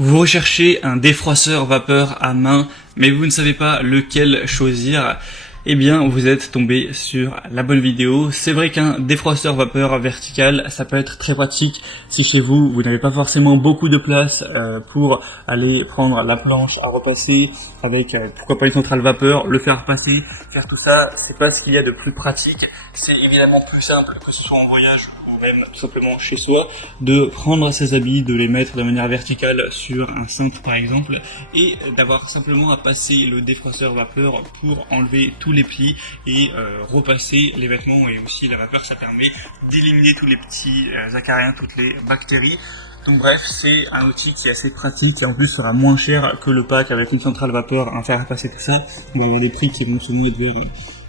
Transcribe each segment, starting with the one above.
Vous recherchez un défroisseur vapeur à main, mais vous ne savez pas lequel choisir. Eh bien, vous êtes tombé sur la bonne vidéo. C'est vrai qu'un défroisseur vapeur vertical, ça peut être très pratique si chez vous, vous n'avez pas forcément beaucoup de place pour aller prendre la planche à repasser avec, pourquoi pas une centrale vapeur, le faire passer, faire tout ça. C'est pas ce qu'il y a de plus pratique. C'est évidemment plus simple que ce soit en voyage ou même tout simplement chez soi, de prendre ses habits, de les mettre de manière verticale sur un cintre par exemple, et d'avoir simplement à passer le défroisseur vapeur pour enlever tous les plis et repasser les vêtements. Et aussi la vapeur, ça permet d'éliminer tous les petits acariens, toutes les bactéries. Donc bref, c'est un outil qui est assez pratique et en plus sera moins cher que le pack avec une centrale vapeur à faire passer tout ça. On va avoir des prix qui vont selon être vers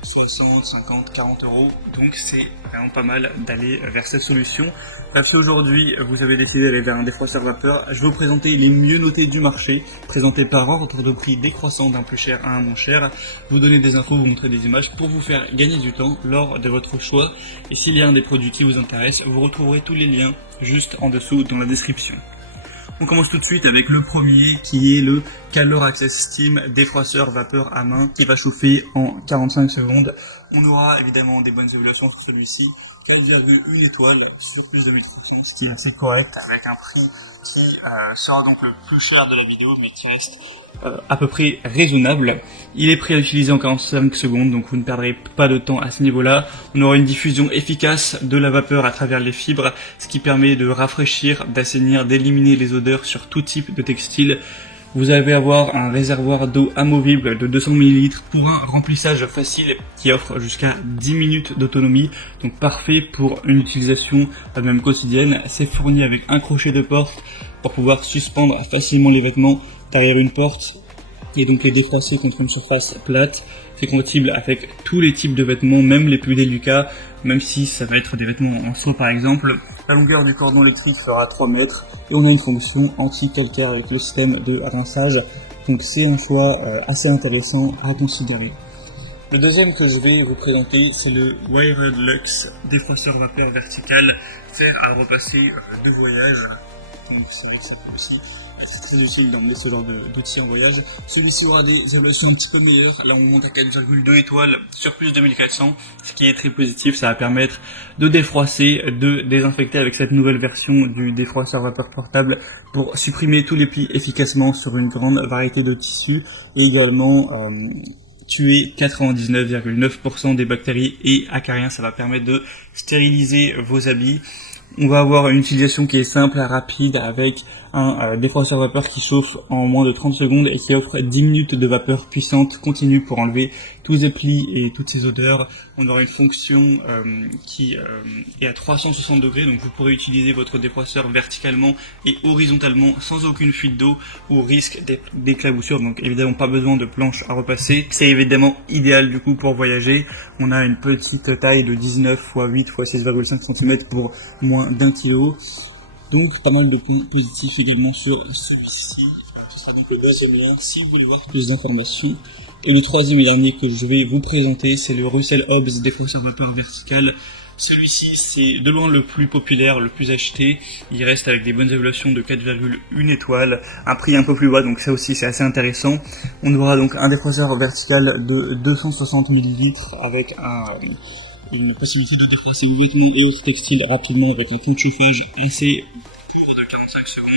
60, 50, 40 euros. Donc c'est vraiment pas mal d'aller vers cette solution. Bref, si aujourd'hui vous avez décidé d'aller vers un défroisseur vapeur, je vais vous présenter les mieux notés du marché, présentés par ordre de prix décroissant d'un plus cher à un moins cher, vous donner des infos, vous montrer des images pour vous faire gagner du temps lors de votre choix. Et s'il y a un des produits qui vous intéresse, vous retrouverez tous les liens juste en dessous dans la description. On commence tout de suite avec le premier qui est le Calor Access Steam défroisseur vapeur à main qui va chauffer en 45 secondes. On aura évidemment des bonnes évaluations sur celui-ci. 4,1 étoiles sur plus de 1000 fonctions, ce qui est assez correct avec un prix qui sera donc le plus cher de la vidéo mais qui reste à peu près raisonnable. Il est prêt à utiliser en 45 secondes, donc vous ne perdrez pas de temps à ce niveau-là. On aura une diffusion efficace de la vapeur à travers les fibres, ce qui permet de rafraîchir, d'assainir, d'éliminer les odeurs sur tout type de textile. Vous allez avoir un réservoir d'eau amovible de 200 ml pour un remplissage facile qui offre jusqu'à 10 minutes d'autonomie, donc parfait pour une utilisation même quotidienne. C'est fourni avec un crochet de porte pour pouvoir suspendre facilement les vêtements derrière une porte et donc les défroisser contre une surface plate. C'est compatible avec tous les types de vêtements, même les plus délicats, même si ça va être des vêtements en soie par exemple. La longueur du cordon électrique fera 3 mètres et on a une fonction anti-calcaire avec le système de rinçage. Donc c'est un choix assez intéressant à considérer. Le deuxième que je vais vous présenter, c'est le Wired Luxe défroisseur vapeur vertical, faire à repasser du voyage. Donc c'est vrai que ça peut aussi être très utile d'emmener ce genre d'outils en voyage. Celui-ci aura des évaluations un petit peu meilleures. Là on monte à 4,2 étoiles sur plus de 1400, ce qui est très positif. Ça va permettre de défroisser, de désinfecter avec cette nouvelle version du défroisseur vapeur portable pour supprimer tous les plis efficacement sur une grande variété de tissus et également tuer 99,9% des bactéries et acariens. Ça va permettre de stériliser vos habits. On va avoir une utilisation qui est simple, rapide, avec un défroisseur vapeur qui chauffe en moins de 30 secondes et qui offre 10 minutes de vapeur puissante continue pour enlever tous les plis et toutes ces odeurs. On aura une fonction qui est à 360 degrés, donc vous pourrez utiliser votre défroisseur verticalement et horizontalement sans aucune fuite d'eau ou risque d'éclaboussure. Donc évidemment pas besoin de planche à repasser. C'est évidemment idéal du coup pour voyager. On a une petite taille de 19 x 8 x 6,5 cm pour moins d'1 kg. Donc pas mal de points positifs également sur celui-ci. Ce sera donc le deuxième lien si vous voulez voir plus d'informations. Et le troisième et dernier que je vais vous présenter, c'est le Russell Hobbs défroisseur vapeur vertical. Celui-ci, c'est de loin le plus populaire, le plus acheté. Il reste avec des bonnes évaluations de 4,1 étoiles, un prix un peu plus bas, donc ça aussi c'est assez intéressant. On aura donc un défroisseur vertical de 260 ml avec une possibilité de défroisser les vêtements et autres textiles rapidement avec un temps de chauffage assez court de 45 secondes.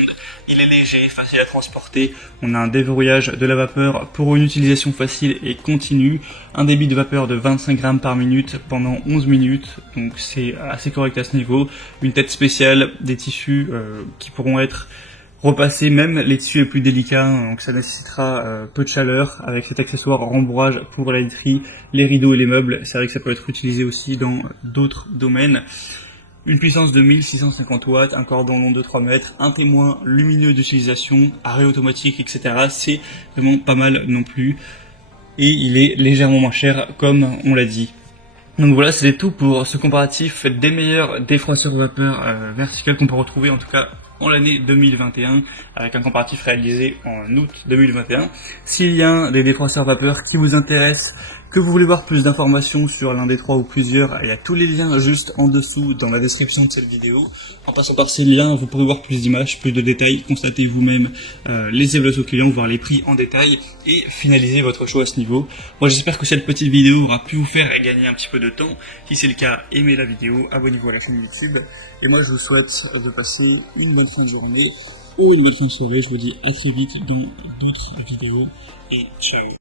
Il est léger, facile à transporter. On a un déverrouillage de la vapeur pour une utilisation facile et continue. Un débit de vapeur de 25 grammes par minute pendant 11 minutes. Donc c'est assez correct à ce niveau. Une tête spéciale, des tissus qui pourront être repassés, même les tissus les plus délicats. Donc ça nécessitera peu de chaleur avec cet accessoire rembourrage pour la literie, les rideaux et les meubles. C'est vrai que ça peut être utilisé aussi dans d'autres domaines. Une puissance de 1650 watts, un cordon long de 3 mètres, un témoin lumineux d'utilisation, arrêt automatique, etc. C'est vraiment pas mal non plus. Et il est légèrement moins cher, comme on l'a dit. Donc voilà, c'était tout pour ce comparatif des meilleurs défroisseurs vapeur verticales qu'on peut retrouver en tout cas en l'année 2021, avec un comparatif réalisé en août 2021. S'il y a des défroisseurs vapeur qui vous intéressent, Que vous voulez voir plus d'informations sur l'un des trois ou plusieurs, il y a tous les liens juste en dessous dans la description de cette vidéo. En passant par ces liens, vous pourrez voir plus d'images, plus de détails, constater vous-même les évaluations clients, voir les prix en détail et finaliser votre choix à ce niveau. Moi j'espère que cette petite vidéo aura pu vous faire gagner un petit peu de temps. Si c'est le cas, aimez la vidéo, abonnez-vous à la chaîne YouTube. Et moi je vous souhaite de passer une bonne fin de journée ou une bonne fin de soirée. Je vous dis à très vite dans d'autres vidéos et ciao.